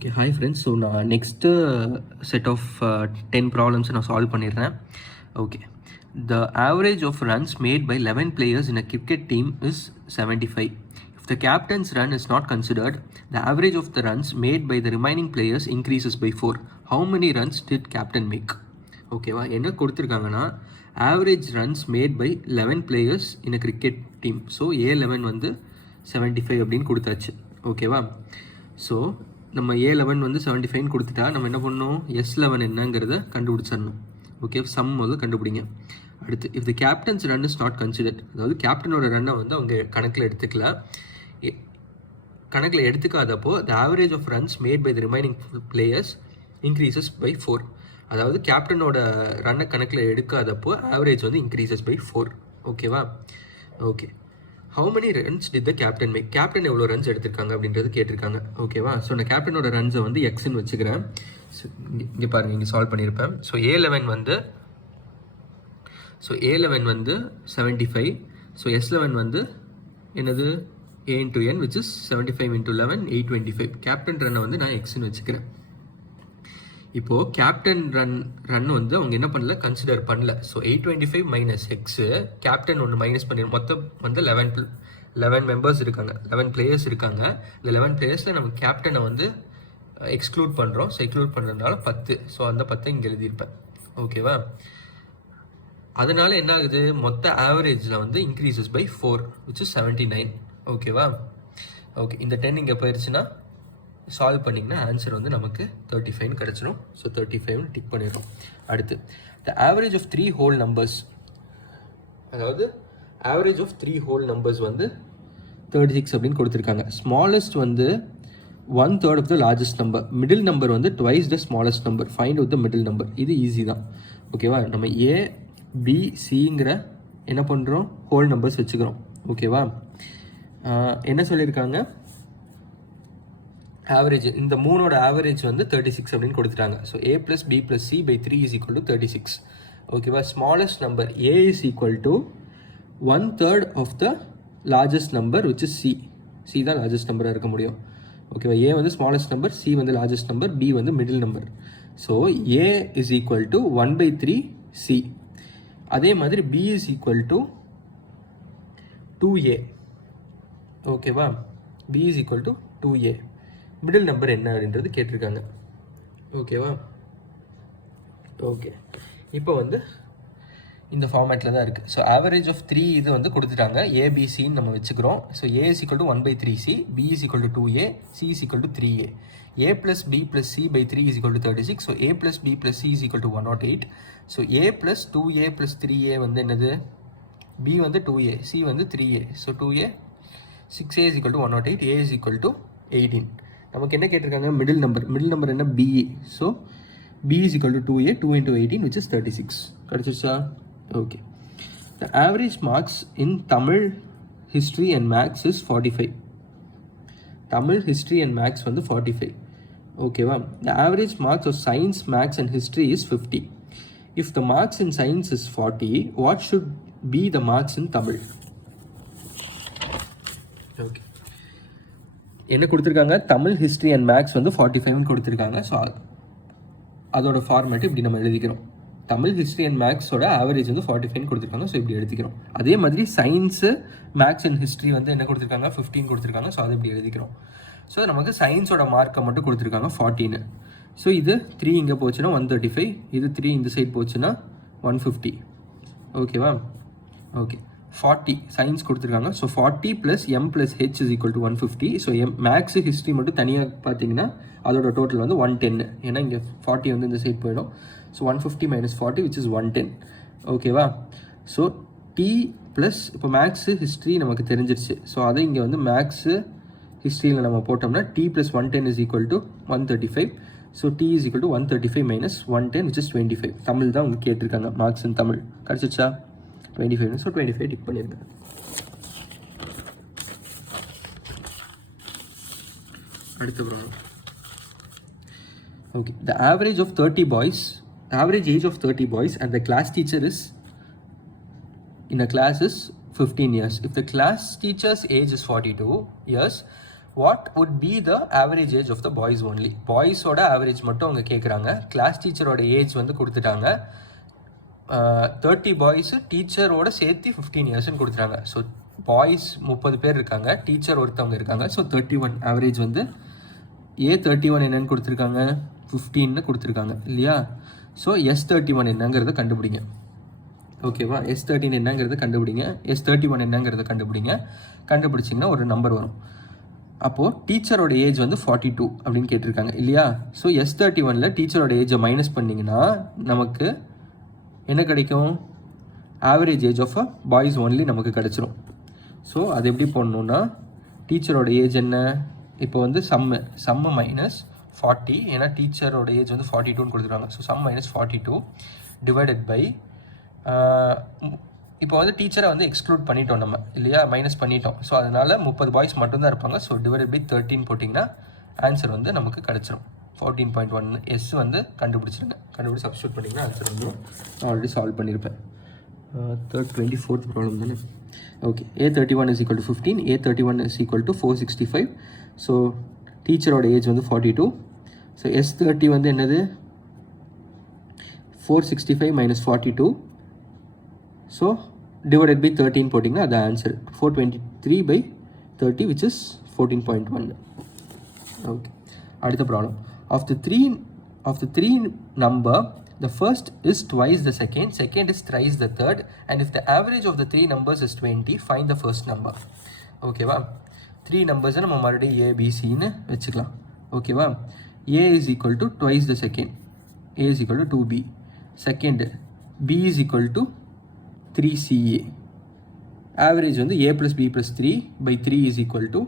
Okay, hi friends. So now next set of 10 problems நான் solve பண்ணிடுறேன். Okay. The average of runs made by 11 players in a cricket team is 75. If the captain's run is not considered, the average of the runs made by the remaining players increases by 4. How many runs did captain make? ஓகேவா, என்ன கொடுத்துருக்காங்கன்னா average runs made by 11 players in a cricket team. So A11 வந்து 75 அப்படின்னு கொடுத்தாச்சு. ஓகேவா, so நம்ம A11 வந்து 75 கொடுத்துட்டா நம்ம என்ன பண்ணணும், S11 என்னங்கிறத கண்டுபிடிச்சிடணும். ஓகே, சம் முதல் கண்டுபிடிங்க. அடுத்து if the captain's run is not considered, அதாவது கேப்டனோட ரன்னை வந்து அவங்க கணக்கில் எடுத்துக்காதப்போ the average of runs made by the remaining players increases by 4. அதாவது கேப்டனோட ரன்னை கணக்கில் எடுக்காதப்போ ஆவரேஜ் வந்து இன்க்ரீசஸ் பை 4. ஓகேவா, okay. How many runs did the captain make, captain எவ்வளோ ரன்ஸ் எடுத்திருக்காங்க அப்படின்றது கேட்டிருக்காங்க. ஓகேவா, ஸோ நான் கேப்டனோட ரன்ஸை வந்து எக்ஸ்ன்னு வச்சுக்கிறேன். ஸோ இங்கே பாருங்கள், இங்கே சால்வ் பண்ணியிருப்பேன். ஸோ A11 வந்து 75. ஸோ S11 வந்து என்னது A into N which is 75 into 11 825. Captain ரன்னை வந்து நான் எக்ஸ்ன்னு வச்சுக்கிறேன். இப்போது கேப்டன் ரன் வந்து அவங்க என்ன பண்ணல, கன்சிடர் பண்ணல. ஸோ 825 மைனஸ் எக்ஸு, கேப்டன் ஒன்று மைனஸ் பண்ணிடும். மொத்தம் வந்து 11 மெம்பர்ஸ் இருக்காங்க, 11 பிளேயர்ஸ் இருக்காங்க. இந்த 11 பிளேயர்ஸில் நம்ம கேப்டனை வந்து எக்ஸ்க்ளூட் பண்ணுறோம். ஸோ எக்ஸ்க்ளூட் பண்ணுறதுனால 10. ஸோ அந்த 10 இங்கே எழுதியிருப்பேன். ஓகேவா, அதனால என்ன ஆகுது, மொத்த ஆவரேஜில் வந்து இன்க்ரீசஸ் பை 4 which is 79. ஓகேவா, ஓகே. இந்த 10 இங்கே போயிடுச்சுன்னா சால்வ் பண்ணிங்கன்னா ஆன்சர் வந்து நமக்கு 35 கிடச்சிடும். ஸோ 35 டிக் பண்ணிடுறோம். அடுத்து the average of 3 whole numbers, அதாவது ஆவரேஜ் ஆஃப் 3 ஹோல் நம்பர்ஸ் வந்து 36 அப்படின்னு கொடுத்துருக்காங்க. ஸ்மாலஸ்ட் வந்து 1/3 of the largest number, middle number வந்து twice the smallest number, find out the middle number. இது ஈஸி தான். ஓகேவா, நம்ம ABCங்கிற என்ன பண்ணுறோம், ஹோல் நம்பர்ஸ் வச்சுக்கிறோம். ஓகேவா, என்ன சொல்லியிருக்காங்க, ஆவரேஜ் இந்த மூணோட ஆவரேஜ் வந்து 36 அப்படின்னு கொடுத்துட்டாங்க. So A + B + C by 3 is equal to 36. ஓகேவா, smallest number A is equal to 1/3 of the largest number which is C. C தான் லார்ஜஸ்ட் நம்பராக இருக்க முடியும். ஓகேவா, A வந்து ஸ்மாலஸ்ட் நம்பர், C வந்து லார்ஜஸ்ட் நம்பர், B வந்து middle number. So A is equal to 1/3 C. அதே மாதிரி B is equal to 2A. ஓகேவா, B is equal to 2A. Middle number என்ன அப்படின்றது கேட்டிருக்காங்க. ஓகேவா, ஓகே. இப்போ வந்து இந்த ஃபார்மேட்டில் தான் இருக்குது. ஸோ ஆவரேஜ் ஆஃப் 3 இது வந்து கொடுத்துட்டாங்க, ABCன்னு நம்ம வச்சுக்கிறோம். So A is equal to 1/3C, B is equal to 2A, C is equal to 3A. A + B + C by 3 is equal to 36. So A + B + C is equal to 108. So A + 2A + 3A வந்து என்னது, B வந்து 2A, C வந்து 3A. So 2A, 6A is equal to 108, A is equal to 18. நமக்கு என்ன கேட்டிருக்காங்க, middle number என்ன, BE. So B is equal to 2A, 2 into 18 which is 36. கிடச்சிருச்சா? Okay. The average marks in Tamil, history and maths is 45. Tamil, history and maths வந்து 45. ஓகேவா, the average marks of science, maths and history is 50. If the marks in science is 40, what should be the marks in Tamil? Okay, என்ன கொடுத்துருக்காங்க, Tamil, history and maths வந்து 45 கொடுத்துருக்காங்க. So அதோட format இப்படி நம்ம எழுதிக்கிறோம். தமிழ், ஹிஸ்ட்ரி அண்ட் மேக்ஸோட ஆவரேஜ் வந்து 45 கொடுத்துருக்காங்க. ஸோ இப்படி எழுதிக்கிறோம். அதே மாதிரி சயின்ஸு, மேக்ஸ் அண்ட் ஹிஸ்ட்ரி வந்து என்ன கொடுத்துருக்காங்க, 15 கொடுத்துருக்காங்க. ஸோ அதை இப்படி எழுதிக்கிறோம். ஸோ நமக்கு சயின்ஸோட மார்க்கை மட்டும் கொடுத்துருக்காங்க 14. ஸோ இது 3 இங்கே போச்சுன்னா 135, இது 3 இந்த சைட் போச்சுன்னா 150. ஓகேவா, ஓகே. 40 சயின்ஸ் கொடுத்துருக்காங்க. So 40 + M + H is equal to 150. So maths, history மட்டும் தனியாக பார்த்தீங்கன்னா அதோட டோட்டல் வந்து 110. ஏன்னா இங்கே 40 வந்து இந்த சைட் போயிடும். So 150 - 40 which is 110. ஓகேவா, ஸோ T ப்ளஸ் இப்போ மேக்ஸு, ஹிஸ்ட்ரி நமக்கு தெரிஞ்சிருச்சு. ஸோ அதை இங்கே வந்து மேக்ஸு, ஹிஸ்ட்ரியில் நம்ம போட்டோம்னா T + 110 is equal to 135. So T is equal to 135 - 110 which is 25. Tamil தான் அவங்க கேட்டிருக்காங்க, மார்க்ஸ் இன் தமிழ். கிடச்சிச்சா? 25. ஸோ 25 டிக் பண்ணியிருங்க. அடுத்த problem. Okay, the average of 30 boys, average age of 30 boys and the class teacher is in a class is 15 years. If the class teacher's age is 42 years, what would be the average age of the boys only. பாய்ஸோட average மட்டும் அவங்க கேட்குறாங்க. Class டீச்சரோட age வந்து கொடுத்துட்டாங்க. 30 boys டீச்சரோட சேர்த்து 15 இயர்ஸ்ன்னு கொடுத்துட்டாங்க. So boys 30 பேர் இருக்காங்க, டீச்சர் ஒருத்தவங்க இருக்காங்க. ஸோ 31 ஆவரேஜ் வந்து A31 என்னன்னு கொடுத்துருக்காங்க, 15ன்னு கொடுத்துருக்காங்க இல்லையா. ஸோ S31 என்னங்கிறத கண்டுபிடிங்க. ஓகேவா, S13 என்னங்கிறத கண்டுபிடிங்க, S31 என்னங்கிறத கண்டுபிடிங்க. கண்டுபிடிச்சிங்கன்னா ஒரு நம்பர் வரும். அப்போது டீச்சரோட ஏஜ் வந்து 42 அப்படின்னு கேட்டிருக்காங்க இல்லையா. ஸோ S31ல் டீச்சரோட ஏஜை மைனஸ் பண்ணிங்கன்னா நமக்கு என்ன கிடைக்கும், average age of a boys only நமக்கு கிடச்சிரும். ஸோ அது எப்படி போடணுன்னா, டீச்சரோட ஏஜ் என்ன, இப்போ வந்து சம்மு மைனஸ் 40, ஏன்னா டீச்சரோட ஏஜ் வந்து 42ன்னு கொடுத்துருவாங்க. So sum minus 42 divided by, இப்போ வந்து டீச்சரை வந்து எக்ஸ்க்ளூட் பண்ணிட்டோம் நம்ம இல்லையா, மைனஸ் பண்ணிட்டோம். ஸோ அதனால் 30 பாய்ஸ் மட்டும்தான் இருப்பாங்க. ஸோ டிவைடட் பை 13 போட்டிங்கன்னா ஆன்சர் வந்து நமக்கு கிடச்சிரும் 14.1. எஸ் வந்து கண்டுபிடிச்சிருங்க. கண்டுபிடிச்சி சப்ஸ்டியூட் பண்ணிங்கன்னா ஆன்சர் வந்து நான் ஆல்ரெடி சால்வ் பண்ணியிருப்பேன். 24th ப்ராப்ளம் தானே. Okay, A31 is equal to 15, A31 is equal to 465. So டீச்சரோட ஏஜ் வந்து 42. ஸோ S30 வந்து என்னது, 465 minus 42. ஸோ டிவைடட் பை 13 போட்டிங்கன்னா அது ஆன்சர் 423/30 which is 14.1. ஓகே, அடுத்த problem. Of the three number, the first is twice the second is thrice the third, and if the average of the three numbers is 20, find the first number. ஓகேவா, 3 நம்பர்ஸை நம்ம மறுபடியும் ABCன்னு வச்சுக்கலாம். ஓகேவா, A is equal to twice the second, A is equal to 2B. Second, B is equal to 3CA. Average வந்து A plus B plus 3 by 3 is equal to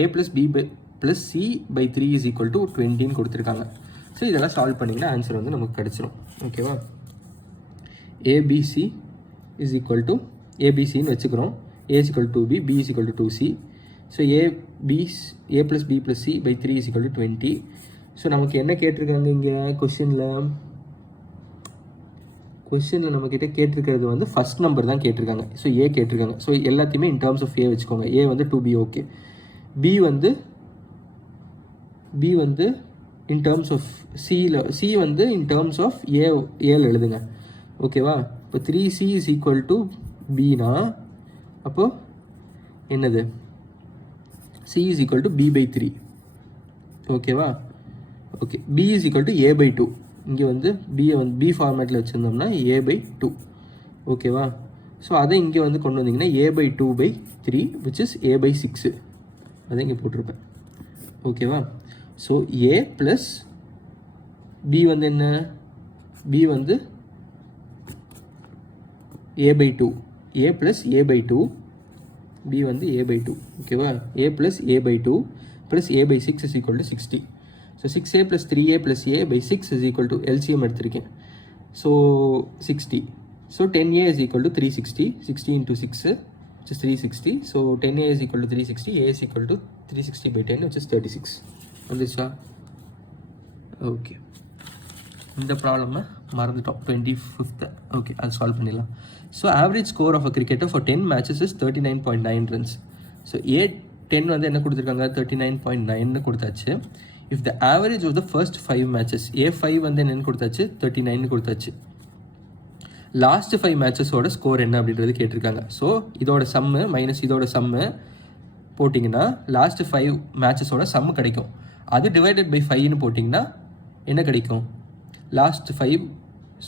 A plus B plus C by 3 is equal to 20ன்னு கொடுத்துருக்காங்க. So இதெல்லாம் solve பண்ணிங்கன்னா answer வந்து நமக்கு கிடச்சிரும். ஓகேவா, ABC is equal to ABCன்னு வச்சுக்கிறோம். A is equal to 2B, B is equal to 2C. So A plus B plus C by 3 is equal to 20. So நமக்கு என்ன கேட்டிருக்காங்க இங்கே கொஷினில் நம்மக்கிட்ட கேட்டிருக்கிறது வந்து ஃபஸ்ட் நம்பர் தான் கேட்டிருக்காங்க. ஸோ ஏ கேட்டிருக்காங்க. ஸோ எல்லாத்தையுமே இன் டேர்ம்ஸ் ஆஃப் ஏ வச்சுக்கோங்க. ஏ வந்து 2B. ஓகே, பி வந்து இன் டேர்ம்ஸ் ஆஃப் சி வந்து இன் டேர்ம்ஸ் ஆஃப் ஏல எழுதுங்க. ஓகேவா, இப்போ 3C is equal to Bனா அப்போது என்னது, C is equal to B by 3. ஓகேவா, okay, B is equal to A by 2. இங்கே வந்து B ஃபார்மேட்டில் வச்சுருந்தோம்னா A by 2. ஓகேவா, ஸோ அதை இங்கே வந்து கொண்டு வந்தீங்கன்னா A by 2 by 3 which is A by 6. அதை இங்கே போட்டிருப்பேன். ஓகேவா, ஸோ A ப்ளஸ் B வந்து என்ன, B வந்து A by 2, A plus A by 2, B வந்து A by 2. ஓகேவா, A plus A by 2 plus A by 6 is equal to 60. So 6A plus 3A plus A by 6 is equal to LCM எடுத்திருக்கேன். So 60. So 10A is equal to 360. 60 into 6 which is 360. So 10A is equal to 360. A is equal to 360 by 10 which is 36. வந்துச்சா? Okay, இந்த ப்ராப்ளமை மறந்துட்டோம். 25th. Okay, அது solve பண்ணிடலாம். So average score of a cricketer for 10 matches is 39.9 runs. So A10 வந்து என்ன கொடுத்துருக்காங்க, 39.9ன்னு கொடுத்தாச்சு. If the average of the first 5 matches, A5 வந்து என்னென்னு கொடுத்தாச்சு, 39ன்னு கொடுத்தாச்சு. லாஸ்ட் 5 matchஸோட ஸ்கோர் என்ன அப்படின்றது கேட்டிருக்காங்க. ஸோ இதோட சம்மு மைனஸ் இதோட சம்மு போட்டிங்கன்னா லாஸ்ட் 5 matchஸோட சம்மு கிடைக்கும். அது டிவைடட் பை 5ன்னு போட்டிங்கன்னா என்ன கிடைக்கும், லாஸ்ட் 5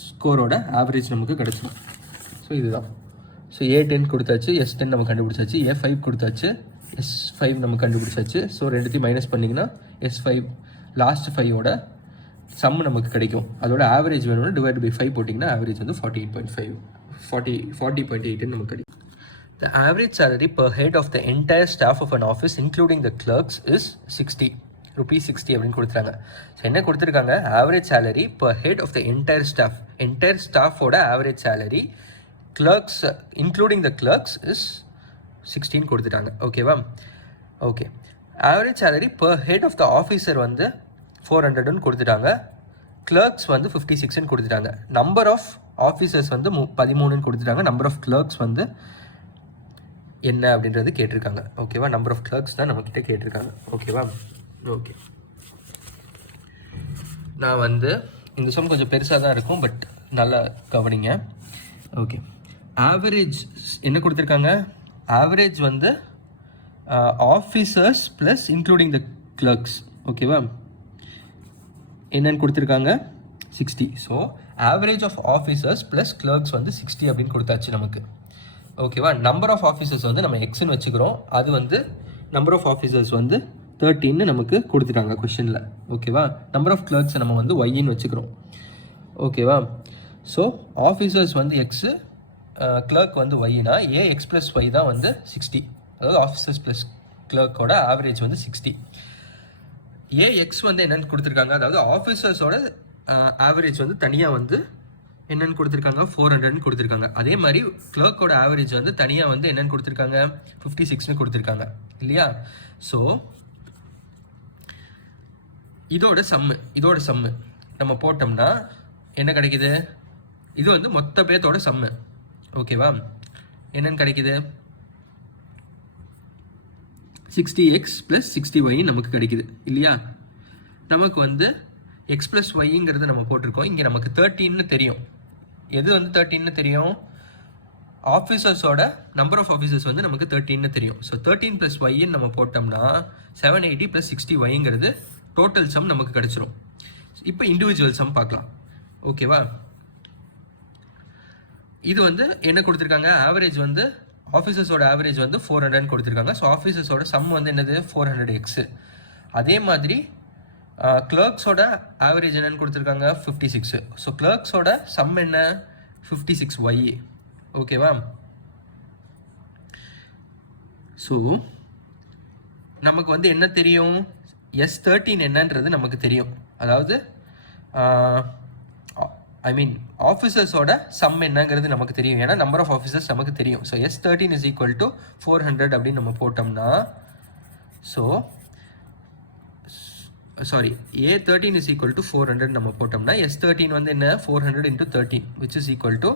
ஸ்கோரோட ஆவரேஜ் நமக்கு கிடைச்சிடும். ஸோ இதுதான். ஸோ A10 கொடுத்தாச்சு, S10 நம்ம கண்டுபிடிச்சாச்சு, A5 கொடுத்தாச்சு, S5 நம்ம கண்டுபிடிச்சாச்சு. ஸோ ரெண்டுத்தையும் மைனஸ் பண்ணிங்கன்னா S5 லாஸ்ட் 5ஓட சம் நமக்கு கிடைக்கும். அதோட ஆவரேஜ் வேணும்னா டிவைட் பை 5 போட்டிங்கன்னா ஆவரேஜ் வந்து 48.5 40.8 நமக்கு கிடைக்கும். The average salary per head of the entire staff of an office including the clerks is 60 rupees 60 அப்படின்னு கொடுத்துருக்காங்க. ஸோ என்ன கொடுத்துருக்காங்க, average salary per head of the entire ஸ்டாஃபோட average salary clerks including the clerks is 16 கொடுத்துட்டாங்க. ஓகேவா, ஓகே, average salary per head of the officer வந்து 400ன்னு கொடுத்துட்டாங்க. கிளர்க்ஸ் வந்து 56ன்னு கொடுத்துட்டாங்க. நம்பர் ஆஃப் ஆஃபீஸர்ஸ் வந்து 13ன்னு கொடுத்துட்டாங்க. நம்பர் ஆஃப் கிளர்க்ஸ் வந்து என்ன அப்படின்றது கேட்டிருக்காங்க. ஓகேவா, நம்பர் ஆஃப் கிளர்க்ஸ் தான் நம்மக்கிட்ட கேட்டிருக்காங்க. ஓகேவா, ஓகே. நான் வந்து இந்த சம் கொஞ்சம் பெருசாக தான் இருக்கும், பட் நல்லா கவனிங்க. ஓகே, ஆவரேஜ் என்ன கொடுத்துருக்காங்க? ஆவரேஜ் வந்து officers plus including the clerks. ஓகேவா, என்னன்னு கொடுத்துருக்காங்க? 60. So average of officers plus clerks வந்து 60 அப்படின்னு கொடுத்தாச்சு நமக்கு. ஓகேவா, நம்பர் ஆஃப் ஆஃபீஸர்ஸ் வந்து நம்ம எக்ஸ்ன்னு வச்சுக்கிறோம். அது வந்து நம்பர் ஆஃப் ஆஃபீஸர்ஸ் வந்து 13 நமக்கு கொடுத்துட்டாங்க கொஷனில். ஓகேவா, நம்பர் ஆஃப் கிளர்க்ஸை நம்ம வந்து ஒய்ன்னு வச்சுக்கிறோம். ஓகேவா, ஸோ ஆஃபீஸர்ஸ் வந்து எக்ஸு, கிளர்க் வந்து ஒய்னா ஏ எக்ஸ் ப்ளஸ் ஒய் தான் வந்து 60. அதாவது ஆஃபீஸர்ஸ் ப்ளஸ் கிளர்க்கோட ஆவரேஜ் வந்து 60. ஏஎக்ஸ் வந்து என்னென்னு கொடுத்துருக்காங்க? அதாவது ஆஃபீஸர்ஸோட ஆவரேஜ் வந்து தனியாக வந்து என்னென்னு கொடுத்துருக்காங்க? 400ன்னு கொடுத்துருக்காங்க. அதே மாதிரி கிளர்க்கோட ஆவரேஜ் வந்து தனியாக வந்து என்னென்னு கொடுத்துருக்காங்க? 56ன்னு கொடுத்துருக்காங்க இல்லையா? ஸோ இதோட சம்மு நம்ம போட்டோம்னா என்ன கிடைக்குது? இது வந்து மொத்த பேர்த்தோட சம்மு. ஓகேவா, என்னென்னு கிடைக்குது? 60x ப்ளஸ் 60y நமக்கு கிடைக்குது இல்லையா? நமக்கு வந்து எக்ஸ் ப்ளஸ் ஒய்ங்கிறது நம்ம போட்டிருக்கோம். இங்கே நமக்கு 13ன்னு தெரியும். எது வந்து 13ன்னு தெரியும்? ஆஃபீஸர்ஸோட நம்பர் ஆஃப் ஆஃபீஸர்ஸ் வந்து நமக்கு 13ன்னு தெரியும். ஸோ 13 ப்ளஸ் ஒய்ன்னு நம்ம போட்டோம்னா 780 ப்ளஸ் 60yங்கிறது டோட்டல் சம் நமக்கு கிடச்சிரும். இப்போ இண்டிவிஜுவல் சம் பார்க்கலாம். ஓகேவா, இது வந்து என்ன கொடுத்துருக்காங்க? ஆவரேஜ் வந்து ஆஃபீஸர்ஸோட ஆவரேஜ் வந்து 400ன்னு கொடுத்துருக்காங்க. ஸோ ஆஃபீஸர்ஸோட சம் வந்து என்னது? 400x. அதே மாதிரி கிளர்க்ஸோட ஆவரேஜ் என்னன்னு கொடுத்துருக்காங்க? 56. ஸோ கிளர்க்ஸோட சம் என்ன? 56y. ஓகேவா, ஸோ நமக்கு வந்து என்ன தெரியும்? S13 என்னன்றது நமக்கு தெரியும். அதாவது ஆஃபீஸர்ஸோட சம் என்னங்கிறது நமக்கு தெரியும். ஏன்னா நம்பர் ஆஃப் ஆஃபீஸர்ஸ் நமக்கு தெரியும். So S13 is equal to 400 அப்படின்னு நம்ம போட்டோம்னா, so sorry A13 is equal to 400 நம்ம போட்டோம்னா S13 வந்து என்ன? 400 into 13 which is equal to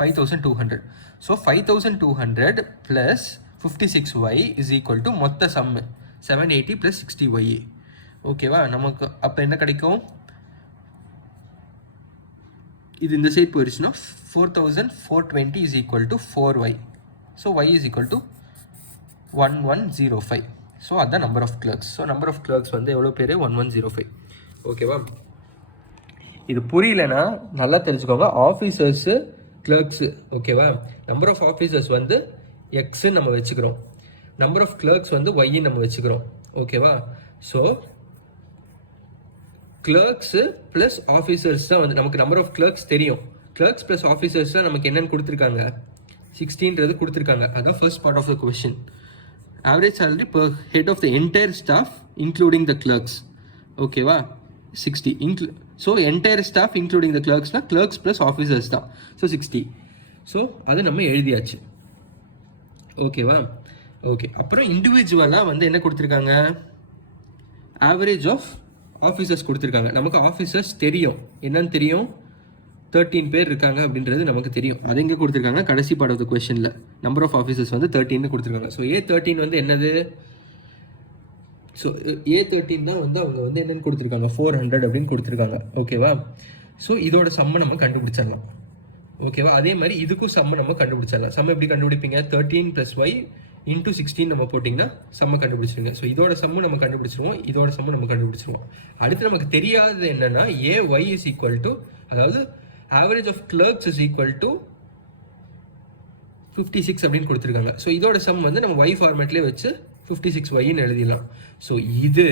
5200. So 5200 plus 56y is equal to மொத்த சம்மு 780 plus 60y. ஓகேவா, நமக்கு அப்போ என்ன கிடைக்கும்? இது இந்த சைட் போயிடுச்சுன்னா 4420 is equal to 4y. So y is equal to 1105. So அதுதான் number of clerks. So number of clerks வந்து எவ்வளோ பேர்? 1105. ஓகேவா, இது புரியலன்னா நல்லா தெரிஞ்சுக்கோங்க. Officers clerks. ஓகேவா, நம்பர் ஆஃப் ஆஃபீஸர்ஸ் வந்து எக்ஸுன்னு நம்ம வச்சுக்கிறோம். நம்பர் ஆஃப் கிளர்க்ஸ் வந்து ஒய்ன்னு நம்ம வச்சுக்கிறோம். ஓகேவா, ஸோ கிளர்க்ஸு ப்ளஸ் ஆஃபீஸர்ஸ் தான் வந்து நமக்கு நம்பர் ஆஃப் கிளர்க்ஸ் தெரியும். கிளர்க்ஸ் ப்ளஸ் ஆஃபீஸர்ஸ் தான் நமக்கு என்னென்னு கொடுத்துருக்காங்க? 60ன்றது கொடுத்துருக்காங்க. அதான் first part of the question. Average salary per head of the entire staff including the clerks. ஓகேவா, 60. So entire staff including the கிளர்க்ஸ்னால் கிளர்க்ஸ் ப்ளஸ் ஆஃபீஸர்ஸ் தான். ஸோ 60. ஸோ அது நம்ம எழுதியாச்சு. ஓகேவா, ஓகே. அப்புறம் இண்டிவிஜுவலாக வந்து என்ன கொடுத்துருக்காங்க? ஆவரேஜ் ஆஃப் ஆஃபீஸர்ஸ் கொடுத்துருக்காங்க. நமக்கு ஆஃபீஸர்ஸ் தெரியும். என்னன்னு தெரியும்? 13 பேர் இருக்காங்க அப்படின்றது நமக்கு தெரியும். அது எங்கே கொடுத்துருக்காங்க? கடைசி பார்ட் ஆஃப் த கொஸ்டினில் நம்பர் ஆஃப் ஆஃபீஸர்ஸ் வந்து 13 கொடுத்துருக்காங்க. ஸோ A13 வந்து என்னது? ஸோ A13 தான் வந்து அவங்க வந்து என்னென்னு கொடுத்துருக்காங்க? 400 அப்படின்னு கொடுத்துருக்காங்க. ஓகேவா, ஸோ இதோட சம்மை நம்ம கண்டுபிடிச்சிடலாம். ஓகேவா, அதே மாதிரி இதுக்கும் சம்மை நம்ம கண்டுபிடிச்சிடலாம். சம்மை எப்படி கண்டுபிடிப்பீங்க? 13 + y into 16 நம்ம போட்டிங்கன்னா சம்மை கண்டுபிடிச்சிருங்க. ஸோ இதோட சம்மு நம்ம கண்டுபிடிச்சிருவோம், இதோட சம்மு நம்ம கண்டுபிடிச்சிருவோம். அடுத்து நமக்கு தெரியாதது என்னன்னா AY இஸ் ஈக்குவல் டு, அதாவது average of clerks is equal to 56 அப்படின்னு கொடுத்துருக்காங்க. ஸோ இதோட சம் வந்து நம்ம y ஃபார்மேட்லேயே வச்சு 56yன்னு எழுதிடலாம். ஸோ இது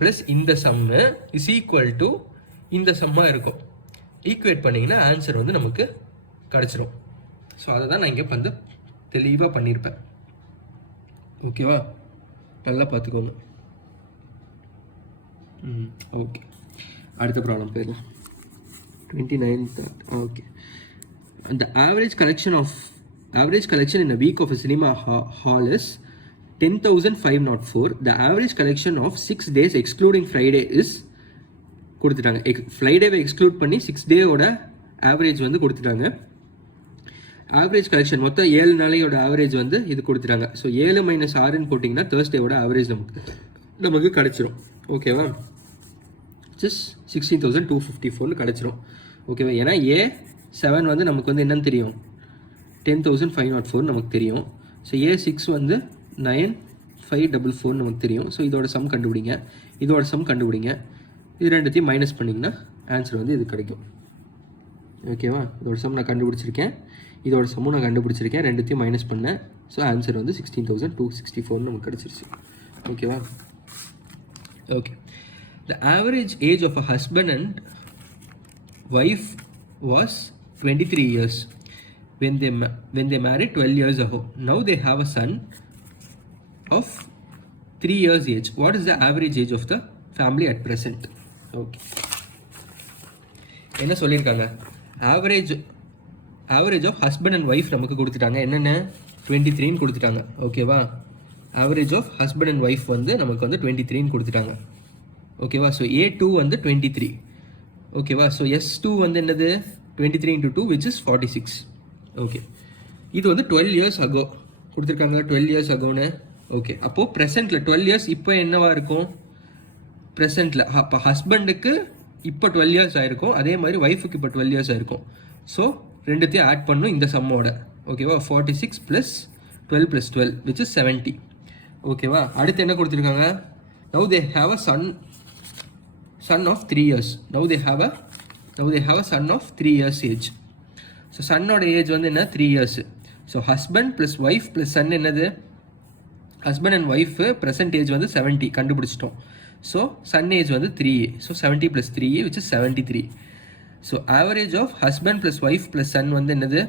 ப்ளஸ் இந்த சம்மு இஸ் ஈக்குவல் டு இந்த சம்மாக இருக்கும். ஈக்குவேட் பண்ணிங்கன்னா ஆன்சர் வந்து நமக்கு கிடச்சிரும். ஸோ அதை தான் நான் இங்கே வந்து தெளிவாக பண்ணியிருப்பேன். ஓகேவா, நல்லா பார்த்துக்கோங்க. ஓகே, அடுத்த ப்ராப்ளம் போயிடலாம். 29th. Okay, the average collection in a week of a cinema hall is 10,504. The average collection of 6 days excluding Friday is கொடுத்துட்டாங்க. ஃப்ரைடேவை எக்ஸ்க்ளூட் பண்ணி 6 டேயோட ஆவரேஜ் வந்து கொடுத்துட்டாங்க. ஆவரேஜ் கலெக்ஷன் மொத்தம் 7 நாளையோட ஆவரேஜ் வந்து இது கொடுத்துட்டாங்க. ஸோ 7 - 6ன்னு போட்டிங்கன்னா தேர்ஸ்டேவோட ஆவரேஜ் நமக்கு கிடச்சிரும். ஓகேவா, ஜஸ்ட் 16,254 கிடச்சிரும். ஓகேவா, ஏன்னா A7 வந்து நமக்கு வந்து என்னன்னு தெரியும், 10,504 நமக்கு தெரியும். ஸோ A6 வந்து 9,544 நமக்கு தெரியும். ஸோ இதோட சம் கண்டுபிடிங்க, இதோட சம் கண்டுபிடிங்க. இது ரெண்டுத்தையும் மைனஸ் பண்ணிங்கன்னா ஆன்சர் வந்து இது கிடைக்கும். ஓகேவா, இதோட சம் நான் கண்டுபிடிச்சிருக்கேன், இதோட சம்மும் நான் கண்டுபிடிச்சிருக்கேன், ரெண்டுத்தையும் மைனஸ் பண்ணேன். ஸோ ஆன்சர் வந்து 16,264 நமக்கு கிடச்சிருச்சு. ஓகேவா, okay. The average age of a husband and wife was 23 years when they married 12 years ago. Now they have a son of 3 years age. What is the average age of the family at present? Okay. என்ன சொல்லியிருக்காங்க, average of husband and wife நமக்கு கொடுத்துட்டாங்க. என்னென்ன 23ன்னு கொடுத்துட்டாங்க. ஓகேவா, average of husband and wife வந்து நமக்கு வந்து 23ன்னு கொடுத்துட்டாங்க. ஓகேவா, ஸோ A2 வந்து 23. ஓகேவா, ஸோ S2 வந்து என்னது 23 × 2 which is 46. ஓகே, இது வந்து 12 years ago கொடுத்துருக்காங்க, 12 years agoன்னு. ஓகே, அப்போது ப்ரெசென்ட்டில் 12 years இப்போ என்னவா இருக்கும், ப்ரெசென்ட்டில் அப்போ ஹஸ்பண்டுக்கு இப்போ 12 years ஆயிருக்கும், அதே மாதிரி ஒய்ஃபுக்கு இப்போ 12 years ஆயிருக்கும். ஸோ ரெண்டுத்தையும் ஆட் பண்ணும் இந்த சம்மோட. ஓகேவா, 46 + 12 + 12 which is 70. ஓகேவா, அடுத்து என்ன கொடுத்துருக்காங்க, now they have a son of 3 years. Now they have a son of 3 years age. So சன்னோட ஏஜ் வந்து என்ன 3 years. So husband + wife + son என்னது, husband and wife present age வந்து 70 கண்டுபிடிச்சிட்டோம். ஸோ சன் ஏஜ் வந்து 3. So 70 + 3 which is 73. So average of husband + wife + son வந்து என்னது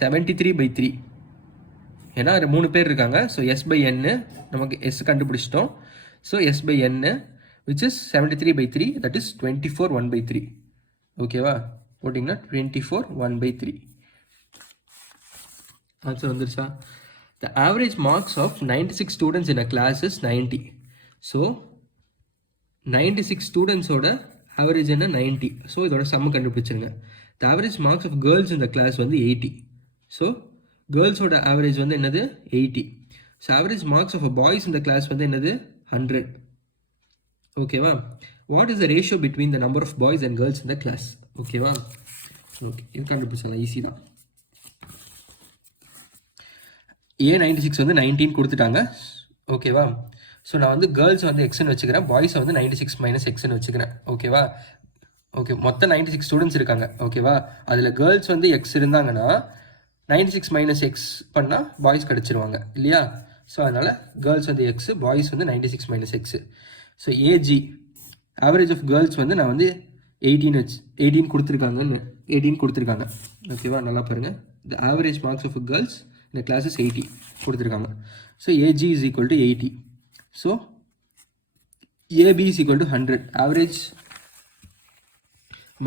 73/3. ஏன்னா 3 பேர் இருக்காங்க. ஸோ S/n நமக்கு S கண்டுபிடிச்சிட்டோம். So S/n which is 73/3, that is 24/1/3. ஓகேவா, போட்டிங்கன்னா 24/1/3 ஆன்சர் வந்துருச்சா. The average marks of 96 students in a class is 90. So 96 ஸ்டூடெண்ட்ஸோட ஆவரேஜ் என்ன 90. ஸோ இதோட சம்ம கண்டுபிடிச்சிருங்க. The average marks of girls in the class வந்து 80. ஸோ கேர்ள்ஸோட ஆவரேஜ் வந்து என்னது 80. So average marks of a boys இந்த கிளாஸ் வந்து என்னது 100. ஓகேவா, what is the ratio between the number of boys and girls இந்த கிளாஸ். ஓகேவா, ஓகே, இது கண்டுபிடிச்சலாம், ஈஸி தான். A96 வந்து 19 கொடுத்துட்டாங்க. ஓகேவா, ஸோ நான் வந்து கேர்ள்ஸ் வந்து எக்ஸ்ன்னு வச்சுக்கிறேன், பாய்ஸை வந்து 96 - எக்ஸ்ன்னு வச்சுக்கிறேன். ஓகேவா, ஓகே, மொத்தம் 96 ஸ்டூடெண்ட்ஸ் இருக்காங்க. ஓகேவா, அதில் கேர்ள்ஸ் வந்து எக்ஸ் இருந்தாங்கன்னா 96 - எக்ஸ் பண்ணால் பாய்ஸ் கிடச்சிருவாங்க இல்லையா. ஸோ அதனால் கேர்ள்ஸ் வந்து எக்ஸு, பாய்ஸ் வந்து 96 - x. So AG average of girls வந்து நான் வந்து 18 கொடுத்துருக்காங்க. ஓகேவா, நல்லா பாருங்கள். The average marks of girls இந்த கிளாஸஸ் 80 கொடுத்துருக்காங்க. So AG is equal to 80. So AB is equal to 100. Average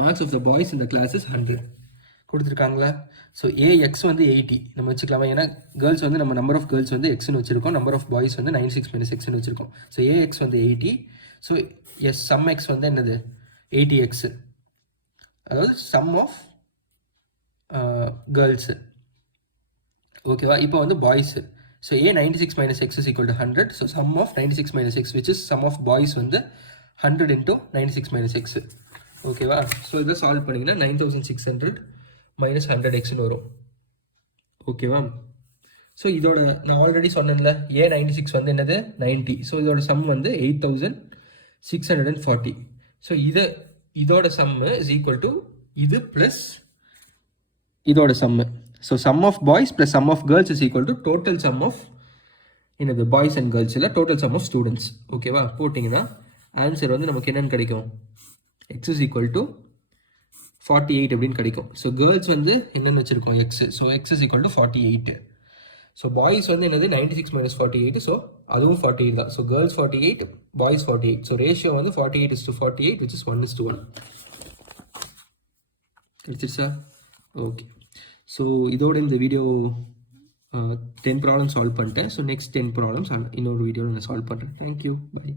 marks of the boys இந்த கிளாஸஸ் 100 கொடுத்துருக்காங்களா. ஸோ ஏஎக்ஸ் வந்து 80 நம்ம வச்சுக்கலாமா, ஏன்னா கேர்ள்ஸ் வந்து நம்ம நம்பர் ஆஃப் கேர்ள்ஸ் வந்து எக்ஸ்ன்னு வச்சுருக்கோம், நம்பர் ஆஃப் பாய்ஸ் வந்து 96 - எக்ஸ்ன்னு வச்சுருக்கோம். ஸோ ஏஎக்ஸ் வந்து 80. ஸோ சம் எக்ஸ் வந்து என்னது 80x, அதாவது சம் ஆஃப் கேர்ள்ஸு. ஓகேவா, இப்போ வந்து boys. So A96 - x is equal to 100. So sum of 96 - x which is sum of boys வந்து 100 × 96 - x. ஓகேவா, ஸோ இதை சால்வ் பண்ணிங்கன்னா 9600 - 100xன்னு வரும். ஓகேவா, ஸோ இதோட நான் ஆல்ரெடி சொன்னேன்ல, A96 வந்து என்னது 90. ஸோ இதோட சம் வந்து 8640. ஸோ இதோட சம்மு இஸ் ஈக்குவல் டு இது ப்ளஸ் இதோட sum. So sum of boys plus sum of girls is equal to total sum of என்னது பாய்ஸ் அண்ட் கேர்ள்ஸ், இல்லை டோட்டல் சம் ஆஃப் ஸ்டூடெண்ட்ஸ். ஓகேவா, போட்டிங்கன்னா ஆன்சர் வந்து நமக்கு என்னென்னு கிடைக்கும், எக்ஸ் இஸ் ஈக்குவல் டு 48 அப்படின்னு கிடைக்கும். ஸோ கேர்ள்ஸ் வந்து என்னென்னு வச்சுருக்கோம் x. So x is equal to 48. So boys வந்து என்னது 96 - 48. ஸோ அதுவும் 48 தான். So girls 48, boys 48. So ratio வந்து 48:48 which is 1:1. கிடைச்சிருச்சா. ஓகே, ஸோ இதோட இந்த வீடியோ 10 ப்ராப்ளம் சால்வ் பண்ணிட்டேன். ஸோ நெக்ஸ்ட் 10 ப்ராப்ளம்ஸ் இன்னொரு வீடியோவில் நான் சால்வ் பண்ணுறேன். Thank you, by.